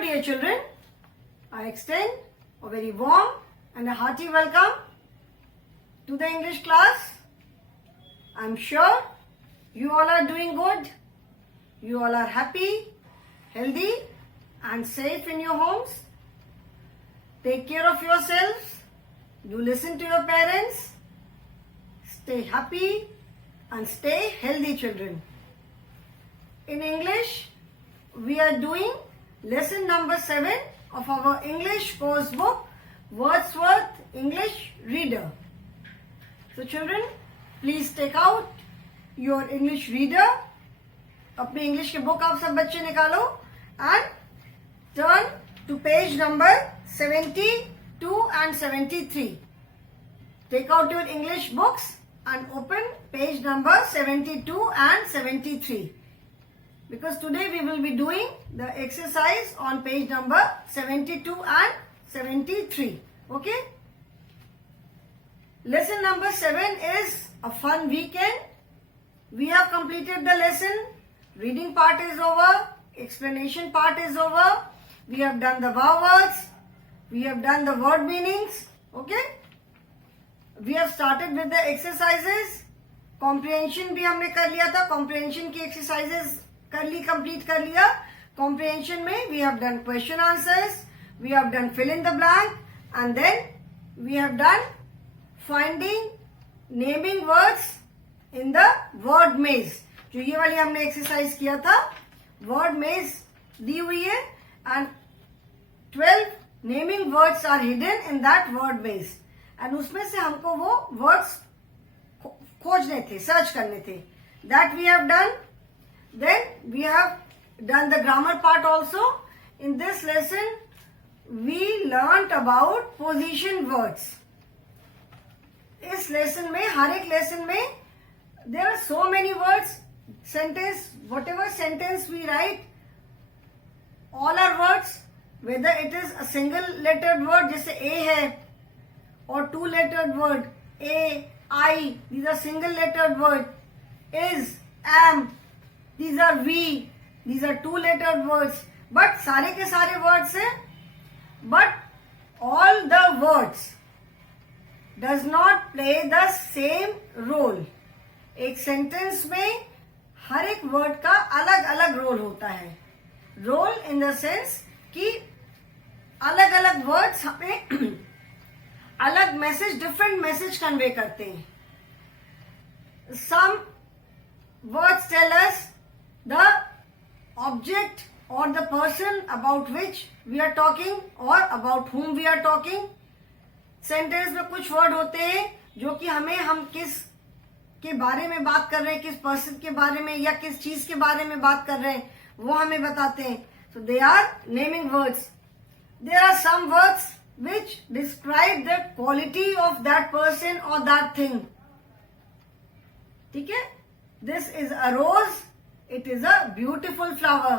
Hello dear children, I extend a very warm and a hearty welcome to the English class. I am sure you all are doing good. You all are happy, healthy and safe in your homes. Take care of yourselves. Do listen to your parents. Stay happy and stay healthy, children. In English, we are doing lesson number 7 of our English course book, Wordsworth English Reader. So children, please take out your English reader. अपनी English की book आप सब बच्चे निकालो and turn to page number 72 and 73. Take out your English books and open page number 72 and 73. Because today we will be doing the exercise on page number 72 and 73. Okay? Lesson number 7 is a fun weekend. We have completed the lesson. Reading part is over. Explanation part is over. We have done the vowels. We have done the word meanings. Okay? We have started with the exercises. Comprehension भी हमने कर लिया था. Comprehension की exercises कर ली, complete कर लिया. Comprehension में we have done question answers. We have done fill in the blank. And then we have done finding, naming words in the word maze. जो ये वाली हमने एक्सरसाइज किया था, वर्ड मेज दी हुई है and 12 naming words are hidden in that word maze and उसमें से हमको वो वर्ड्स खोजने थे, सर्च करने थे. That we have done. Then we have done the grammar part also. In this lesson we learned about position words. इस लेसन में, हर एक लेसन में there are so many words. Sentence, whatever sentence we write, all are words, whether it is a single lettered word जैसे A है, or two lettered word A, I, these are single lettered word. Is, am, these are we, these are two lettered words. But सारे के सारे words हैं, but all the words does not play the same role. एक sentence में हर एक word का अलग अलग रोल होता है. रोल इन द सेंस कि अलग अलग वर्ड्स हमें अलग मैसेज, डिफरेंट मैसेज कन्वे करते हैं. Some words tell us the object और the person about which we are talking और about whom we are talking. Sentence में कुछ वर्ड होते हैं जो कि हमें, हम किस के बारे में बात कर रहे हैं, किस पर्सन के बारे में या किस चीज के बारे में बात कर रहे हैं, वो हमें बताते हैं. So they are naming words. There are some words which describe the quality of that person और दैट थिंग. ठीक है. This is a rose. It is a beautiful flower.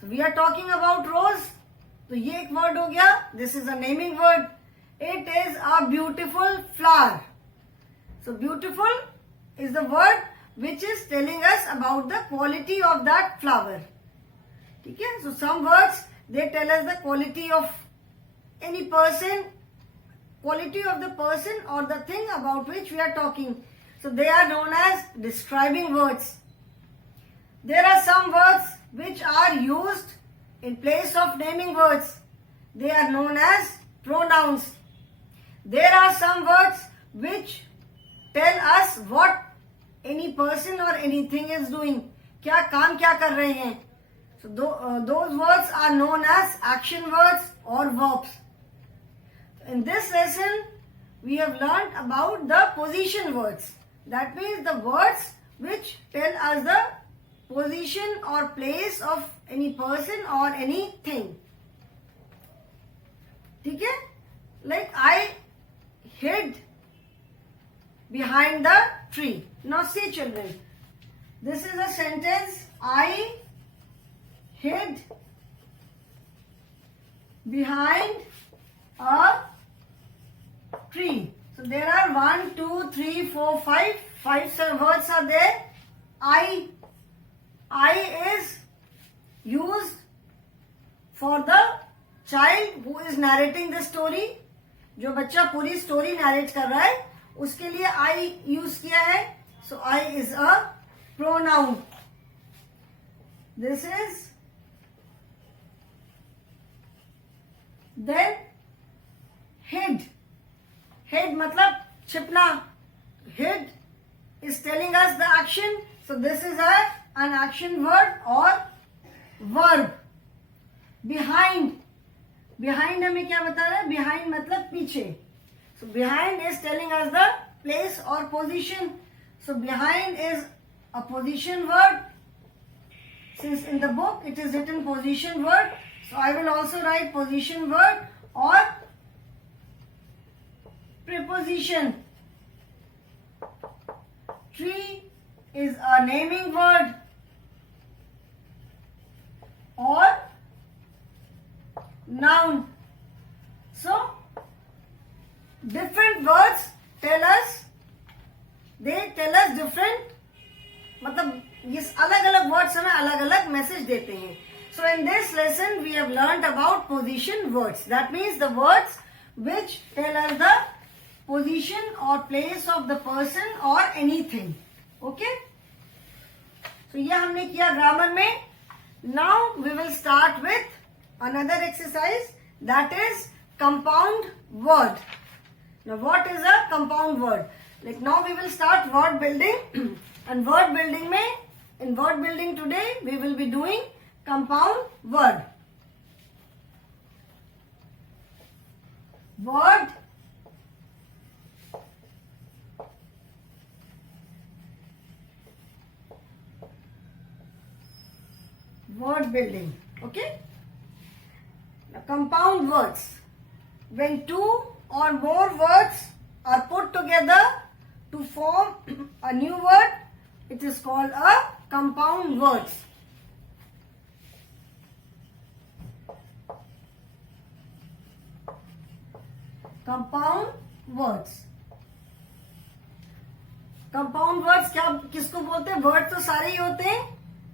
So we are talking about rose. तो ये एक word हो गया. This is a naming word. It is a beautiful flower. So beautiful is the word which is telling us about the quality of that flower. ठीक है. So some words they tell us the quality of any person, quality of the person or the thing about which we are talking. So they are known as describing words. There are some words which are used in place of naming words. They are known as pronouns. There are some words which tell us what any person or anything is doing. क्या काम क्या कर रहे हैं. So those words are known as action words or verbs. In this lesson, we have learned about the position words. That means the words which tell us the position or place of any person or anything. ठीक है. Like I hid behind the tree. Now see children, this is a sentence. I hid behind a tree. So there are 1, 2, 3, 4, 5 words are there. I is used for the child who is narrating the story, जो बच्चा पूरी story narrate कर रहा है उसके लिए आई use किया है. So I is a pronoun. This is then hid. Hid मतलब छिपना. Hid is telling us the action. So this is an action word or verb. Behind. Behind हमें क्या बता रहा है? Behind मतलब पीछे. So behind is telling us the place or position. So behind is a position word. Since in the book it is written position word, so I will also write position word or preposition. Tree is a naming word or noun. So different words tell us different, मतलब ये अलग अलग words हमें अलग अलग message देते हैं. So in this lesson we have learnt about position words. That means the words which tell us the position or place of the person or anything. Okay? So ये हमने किया ग्रामर में. Now we will start with another exercise, that is compound word. Now what is a compound word? Like now we will start word building and word building में, in word building today we will be doing compound word. Word building. Okay? Now compound words. When two or more words are put together to form a new word, it is called a compound words. Compound words. Compound words क्या किसको बोलते हैं? Word तो सारे ही होते हैं.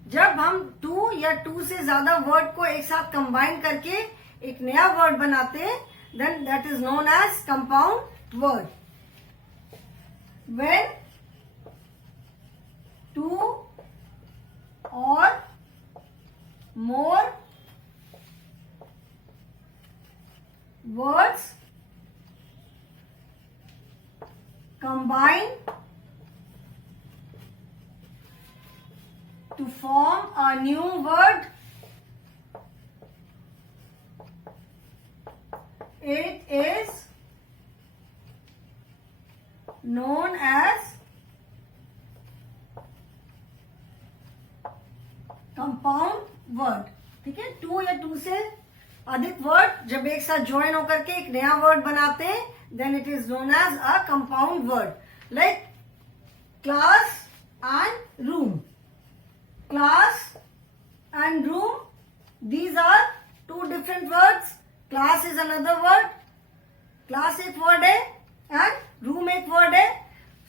जब हम टू या टू से ज्यादा वर्ड को एक साथ कंबाइन करके एक नया वर्ड बनाते हैं, then that is known as compound word. When two or more words combine to form a new word, it is known as compound word. ठीक है? टू या टू से अधिक वर्ड जब एक साथ ज्वाइन होकर के एक नया वर्ड बनाते हैं, then it is known as a compound word. Like class and room. Class and room, these are two different words. Class is another word. Class एक word है and room एक word है.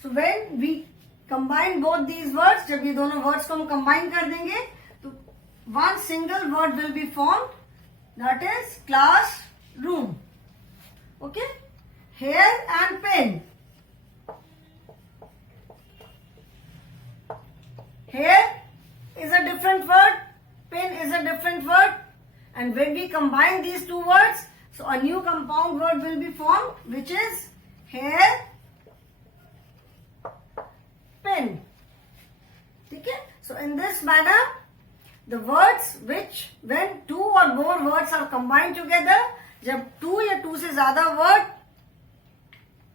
So when we combine both these words, जब ये दोनों words को हम combine कर देंगे तो one single word will be formed, that is classroom. Okay? Hair and pen. Hair is a different word, pen is a different word, and when we combine these two words, so a new compound word will be formed, which is hair pen. Okay? So in this manner, the words which when two or more words are combined together, जब two या two से ज्यादा word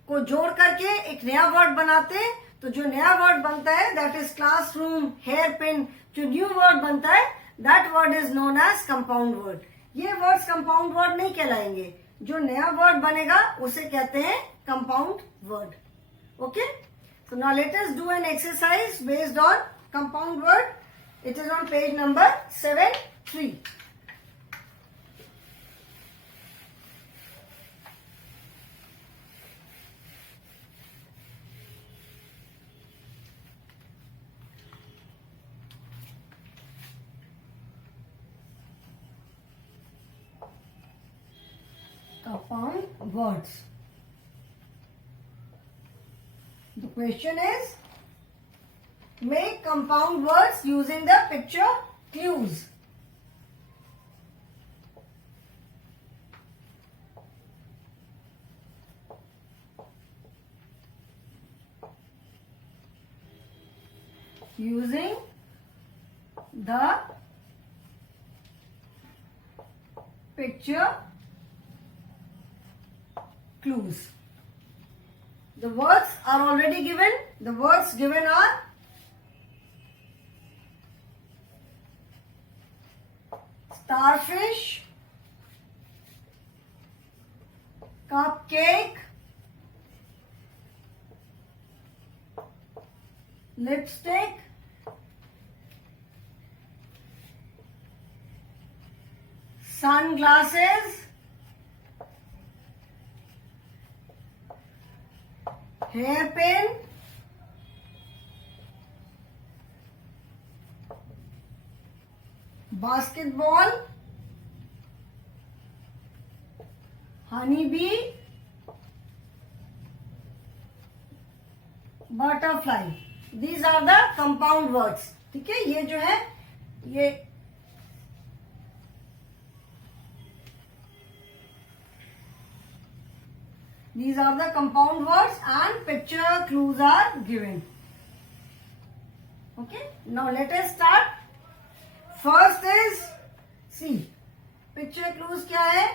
को जोड़ करके एक नया word बनाते हैं, तो जो नया वर्ड बनता है that is classroom, hair pin. जो न्यू वर्ड बनता है that word is known as compound word. ये वर्ड्स कंपाउंड वर्ड नहीं कहलाएंगे. जो नया वर्ड बनेगा उसे कहते हैं compound word. Okay? So now let us do an exercise based on compound word. It is on page number 73. compound words. The question is, make compound words using the picture clues. Using the picture clues. The words are already given. The words given are starfish, cupcake, lipstick, sunglasses, hairpin, basketball, honeybee, butterfly. These are the compound words. ठीक है, ये जो है ये these are the compound words and picture clues are given. Okay, now let us start. First is see, picture clues क्या है?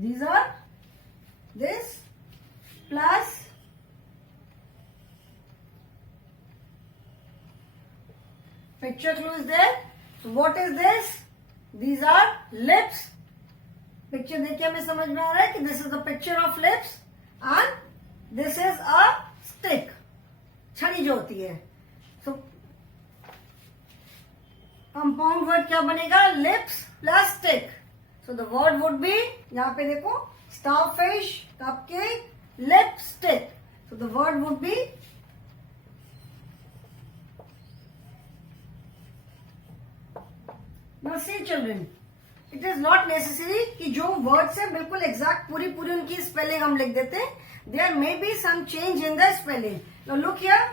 These are this plus picture clue is there. So what is this? These are lips. Picture देखिए हमें समझ में आ रहा है कि this is the picture of lips and this is a stick. छड़ी जो होती है. So compound word क्या बनेगा? Lips plus stick. So the word would be, यहाँ पे देखो, starfish, cupcake, lipstick. So the word would be now see children, it is not necessary कि जो words है बिल्कुल exact पूरी उनकी spelling हम लिख देते हैं. There may be some change in the spelling. Now look here,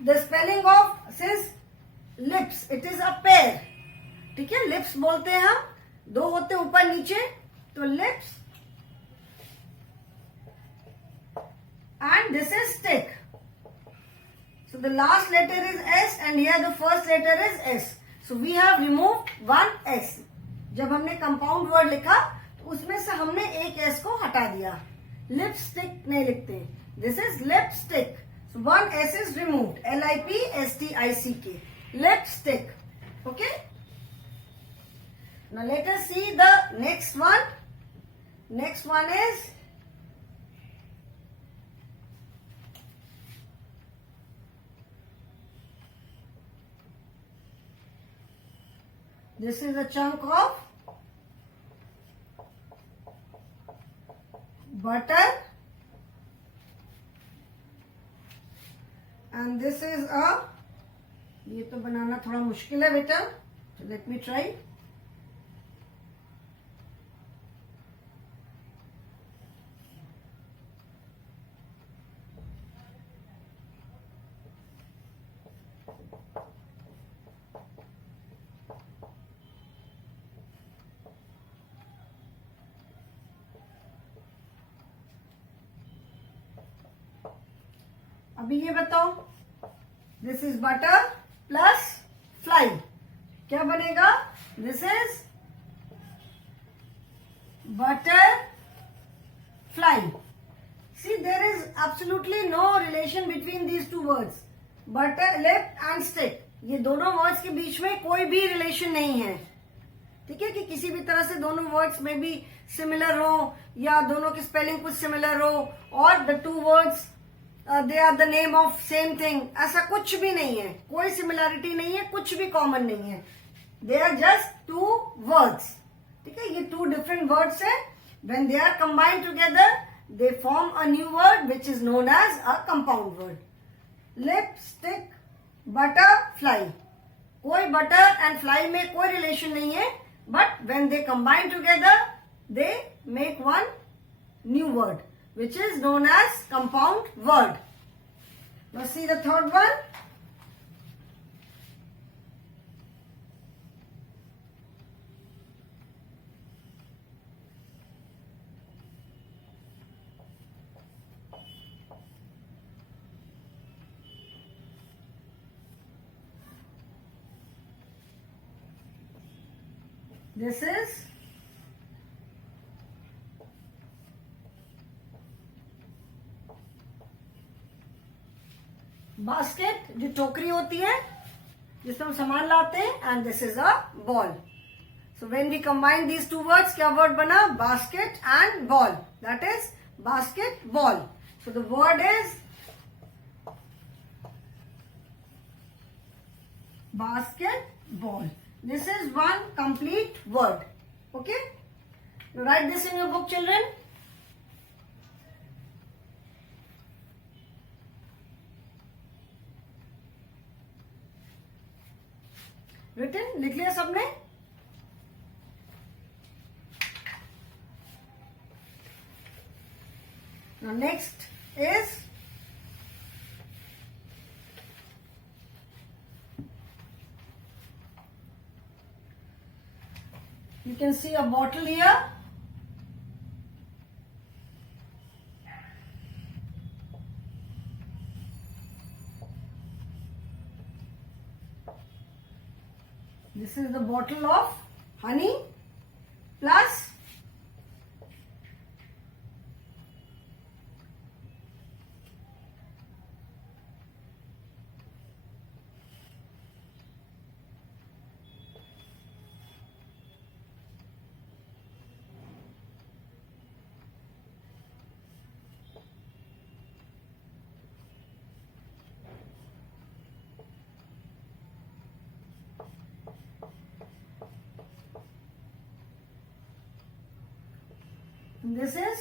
the spelling of says lips, it is a pair. ठीक है, लिप्स बोलते हैं हम, दो होते हैं ऊपर नीचे, तो lips and this is stick. So the last letter is S and here the first letter is S. So we have removed one S. जब हमने कंपाउंड वर्ड लिखा तो उसमें से हमने एक एस को हटा दिया. लिपस्टिक नहीं लिखते, this is lipstick. So one S is removed, LIPSTICK, lipstick. Okay, now let us see the next one. Next one is this is a chunk of butter and this is a, ये तो बनाना थोड़ा मुश्किल है बेटा, so let me try. अभी ये बताओ, this is butter plus fly, क्या बनेगा? This is butterfly. See there is absolutely no relation between these two words. Butter, lip and stick. ये दोनों वर्ड्स के बीच में कोई भी रिलेशन नहीं है. ठीक है, कि किसी भी तरह से दोनों वर्ड्स में भी सिमिलर हो या दोनों की स्पेलिंग कुछ सिमिलर हो और the two words they are the name of same thing, ऐसा कुछ भी नहीं है. कोई सिमिलैरिटी नहीं है, कुछ भी कॉमन नहीं है. They are just two words. ठीक है, ये टू डिफरेंट वर्ड्स है. When they are combined together they form a new word which is known as a compound word. Lip, stick, butter, fly. कोई बटर एंड फ्लाई में कोई relation नहीं है, but when they combine together they make one new word which is known as compound word. Let's see the third one. This is basket, जो टोकरी होती है जिसमें हम सामान लाते हैं, and this is a ball. So when we combine these two words, क्या वर्ड बना? Basket and ball. That is basketball. So the word is basketball. This is one complete word. Okay, write this in your book children. Written, लिख लिया सबने? Now next is you can see a bottle here. This is the bottle of honey plus this is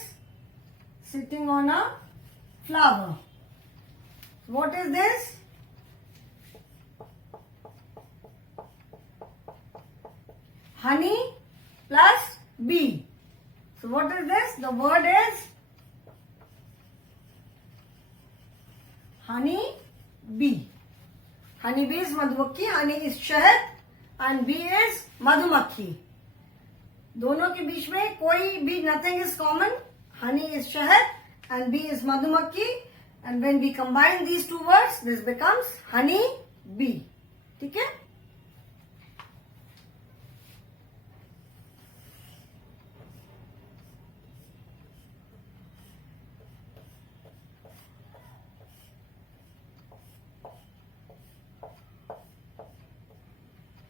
sitting on a flower. What is this? Honey plus bee. So what is this? The word is honey bee. Honey bee is madhumakhi, honey is शहद and bee is मधुमक्खी. दोनों के बीच में कोई भी nothing is common. Honey is शहद and bee is मधुमक्खी, and when we combine these two words this becomes honeybee. ठीक है,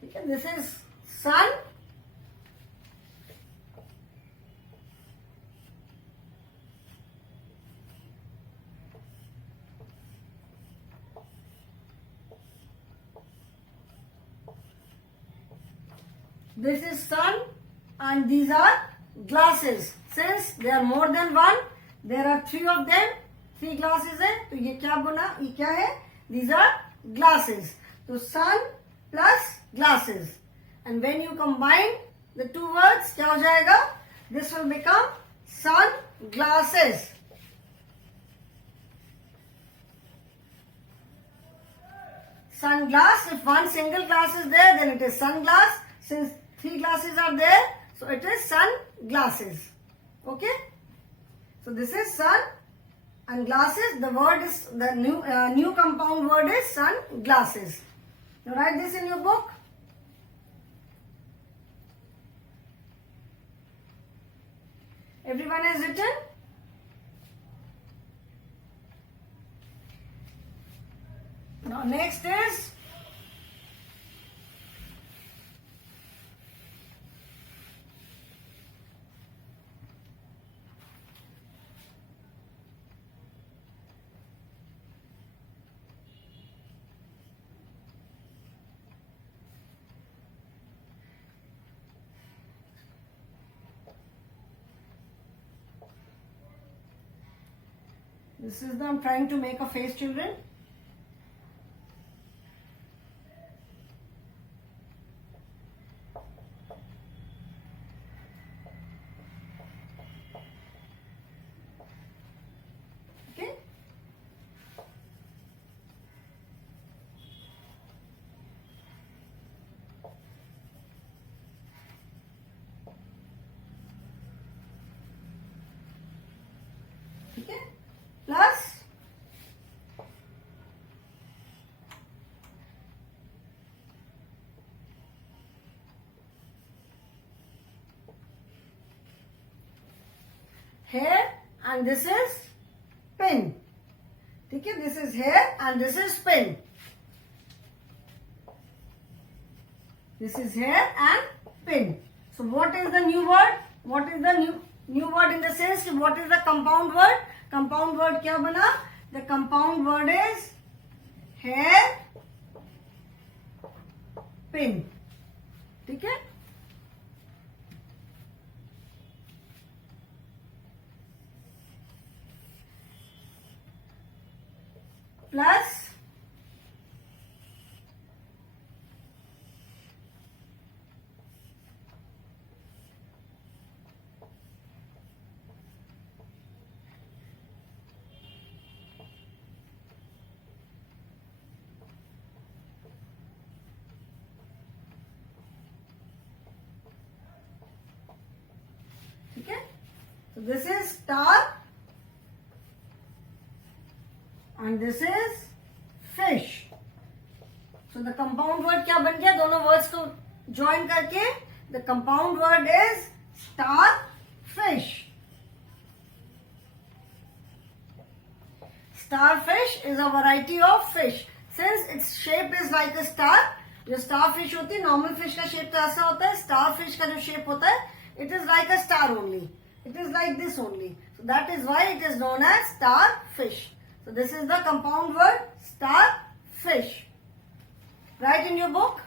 ठीक है. This is sun. This is sun and these are glasses. Since there are more than one, there are three of them. 3 glasses है, तो ये क्या बना? ये क्या है? These are glasses. तो sun plus glasses. And when you combine the two words, क्या हो जाएगा? This will become sun glasses. Sunglass. If one single glass is there, then it is sunglass. Since 3 glasses are there, so it is sunglasses. Okay, so this is sun and glasses. The word is the new compound word is sunglasses. You write this in your book. Everyone has written? Now next is this is the, I'm trying to make a face, children. Okay. Okay. Plus hair, and this is pin. Okay, this is hair and this is pin. This is hair and pin. So what is the new word? What is the new word in the sense? What is the compound word? Compound word क्या बना? The compound word is hair, pin. ठीक है? Plus ठीक है? So this is star and this is fish. So the compound word क्या बन गया? दोनों words को join करके the compound word is starfish. Starfish is a variety of fish. Since its shape is like a star, जो starfish होती है, normal fish का shape तो ऐसा होता है, starfish का जो shape होता है, it is like a star only. It is like this only. So that is why it is known as starfish. So this is the compound word starfish. Write in your book.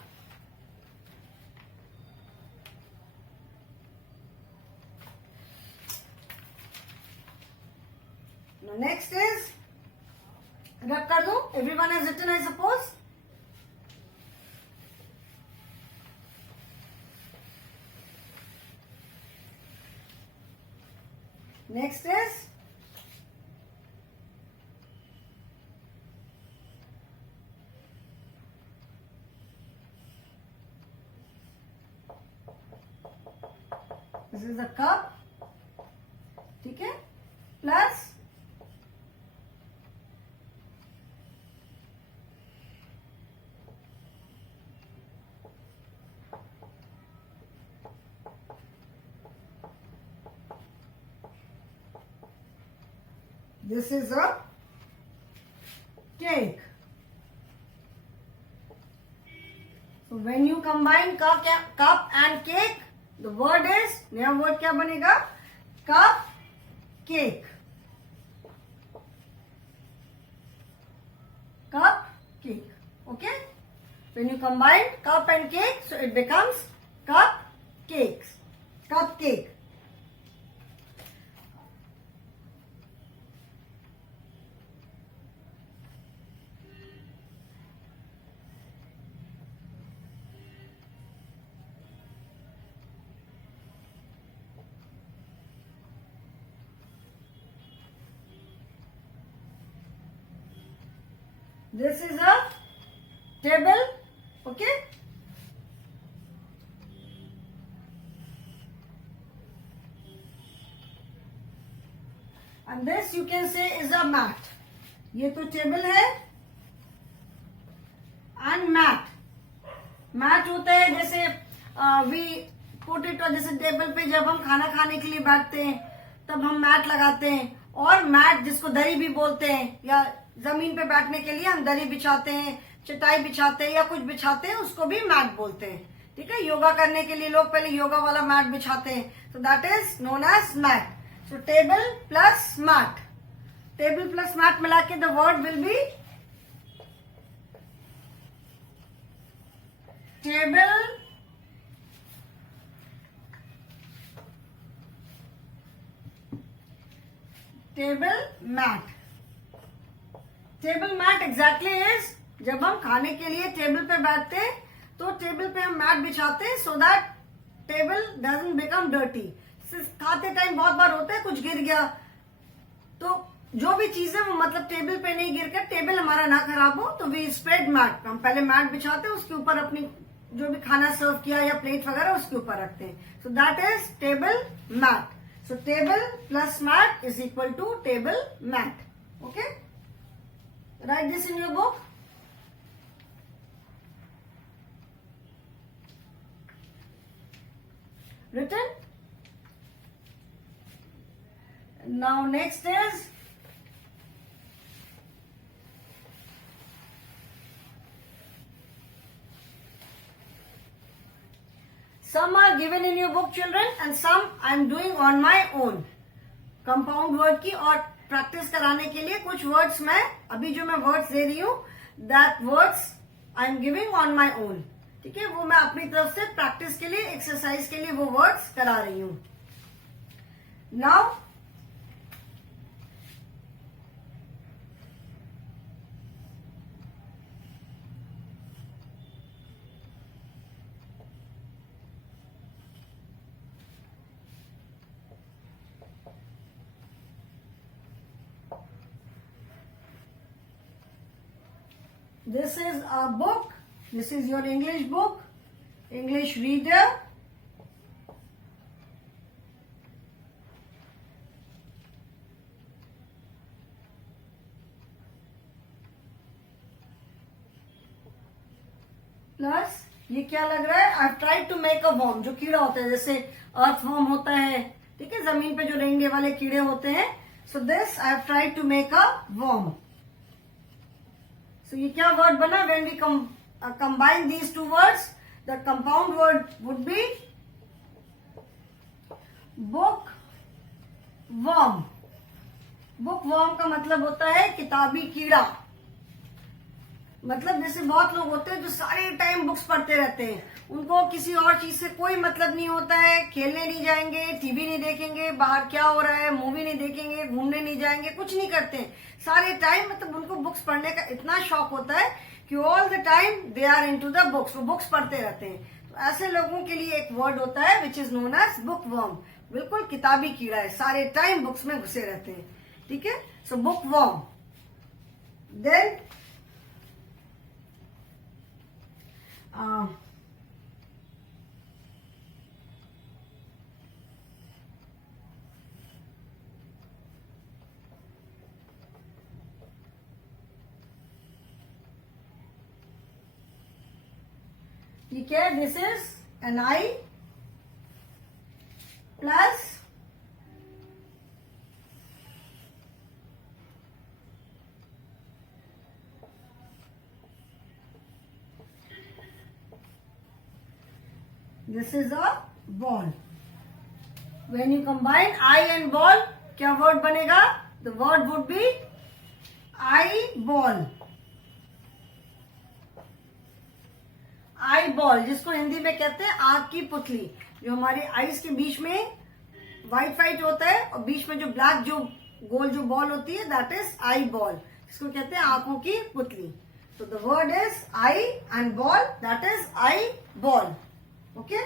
Now next is, rub कर दूं? Everyone has written, I suppose. Next is this is a cup, ठीक है? Plus this is a cake. So when you combine cup and cake, the word is, नया word क्या बनेगा? Cup cake. Cup cake. Okay? When you combine cup and cake, so it becomes cup cakes. Cupcake. This is a table, okay? And this you can say is a mat. ये तो table है and mat. Mat होता है जैसे we put it, जैसे table पे जब हम खाना खाने के लिए बैठते हैं तब हम मैट लगाते हैं, और मैट जिसको दरी भी बोलते हैं, या जमीन पे बैठने के लिए हम दरी बिछाते हैं, चटाई बिछाते हैं या कुछ बिछाते हैं, उसको भी मैट बोलते हैं। ठीक है, योगा करने के लिए लोग पहले योगा वाला मैट बिछाते हैं, तो that is known as mat. So table plus mat, table plus mat मिला के the word will be table table mat. Table mat exactly is, जब हम खाने के लिए टेबल पे बैठते हैं तो टेबल पे हम मैट बिछाते हैं so that table doesn't become dirty. खाते टाइम बहुत बार होता है कुछ गिर गया, तो जो भी चीज है वो मतलब टेबल पे नहीं गिर कर, टेबल हमारा ना खराब हो, तो वी स्प्रेड मैट। हम पहले मैट बिछाते हैं, उसके ऊपर अपनी जो भी खाना सर्व किया या प्लेट वगैरह उसके ऊपर रखते हैं। So that is table mat. So table plus mat is equal to table mat. Okay? Write this in your book. Written? Now next is some are given in your book children and some I am doing on my own. Compound word की और practice कराने के लिए कुछ words मैं अभी जो मैं वर्ड्स दे रही हूँ, that words I am giving on my own. ठीक है, वो मैं अपनी तरफ से प्रैक्टिस के लिए, एक्सरसाइज के लिए वो वर्ड्स करा रही हूँ। Now this is a book, this is your English book, English reader. Plus ये क्या लग रहा है, I tried to make a worm, जो कीड़ा होता है जैसे अर्थ वर्म होता है, ठीक है, जमीन पे जो रेंगने वाले कीड़े होते हैं। So this I have tried to make a worm. So ये क्या वर्ड बना, when we combine these two words, the compound word would be bookworm. bookworm का मतलब होता है किताबी कीड़ा। मतलब जैसे बहुत लोग होते हैं जो सारे टाइम बुक्स पढ़ते रहते हैं, उनको किसी और चीज से कोई मतलब नहीं होता है, खेलने नहीं जाएंगे, टीवी नहीं देखेंगे, बाहर क्या हो रहा है मूवी नहीं देखेंगे, घूमने नहीं जाएंगे, कुछ नहीं करते हैं सारे टाइम। मतलब उनको बुक्स पढ़ने का इतना शौक होता है कि all the time they are into the books, वो बुक्स पढ़ते रहते हैं। तो ऐसे लोगों के लिए एक वर्ड होता है which is known as bookworm. बिल्कुल किताबी कीड़ा है, सारे टाइम बुक्स में घुसे रहते हैं। ठीक है, सो बुकवर्म। देन ठीक है, this is an I plus this is a ball. When you combine I and ball, क्या word बनेगा? The word would be eyeball. eyeball जिसको हिंदी में कहते हैं आंख की पुतली, जो हमारे आईज के बीच में व्हाइट व्हाइट होता है और बीच में जो ब्लैक जो गोल जो बॉल होती है, दैट इज आई बॉल, जिसको कहते हैं आंखों की पुतली। तो the word is I and ball, that is eye ball. Okay?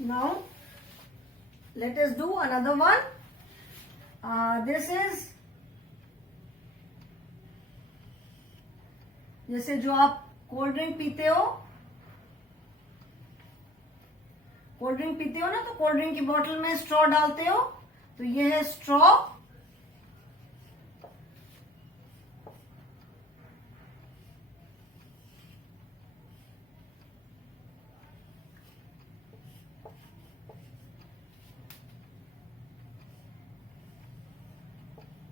Now, let us do another one. This is जैसे जो आप कोल्ड ड्रिंक पीते हो, ना, तो कोल्ड ड्रिंक की बोतल में स्ट्रॉ डालते हो, तो ये है straw.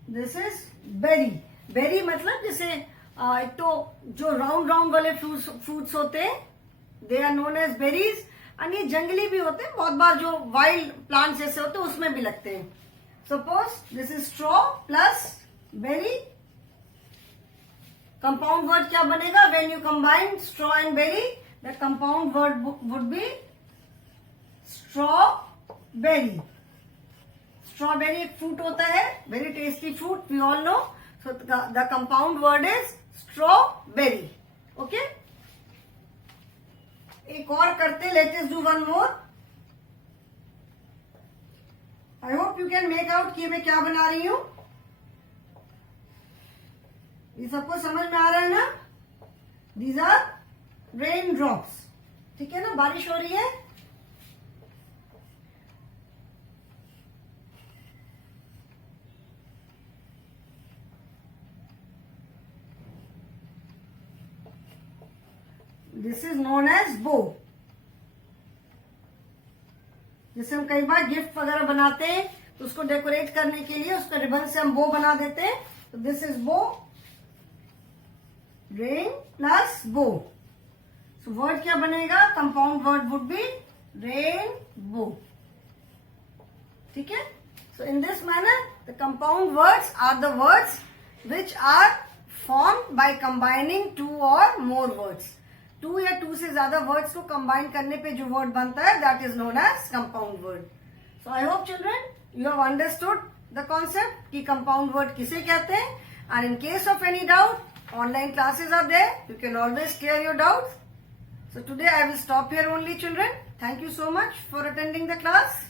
This is berry. Berry मतलब जैसे एक तो जो राउंड राउंड वाले फ्रूट्स होते हैं, they are known as berries. और ये जंगली भी होते हैं, बहुत बार जो वाइल्ड प्लांट्स जैसे होते हैं उसमें भी लगते हैं. Suppose this is straw plus berry. Compound word क्या बनेगा? When you combine straw and berry, the compound word would be strawberry. Strawberry एक फ्रूट होता है, very tasty fruit, we all know. So the compound word is strawberry. Okay, एक और करते, let us do one more. I hope you can make out कि मैं क्या बना रही हूं. ये सबको समझ में आ रहा है ना? These are raindrops. ठीक है ना, बारिश हो रही है. दिस इज नोन एज बो. जैसे हम कई बार गिफ्ट वगैरह बनाते हैं तो उसको डेकोरेट करने के लिए उसका रिबन से हम बो बना देते हैं. तो this is bow. Rain plus bow. So word क्या बनेगा? Compound word would be rain bow. ठीक है. So in this manner the compound words are the words which are formed by combining two और मोर वर्ड्स. टू या two से ज्यादा words को combine करने पे जो वर्ड बनता है, that is known as compound word. So I hope children you have understood the concept कि कंपाउंड वर्ड किसे कहते हैं. And in case of any doubt, online classes are there. You can always clear your doubts. So today I will stop here only, children. Thank you so much for attending the class.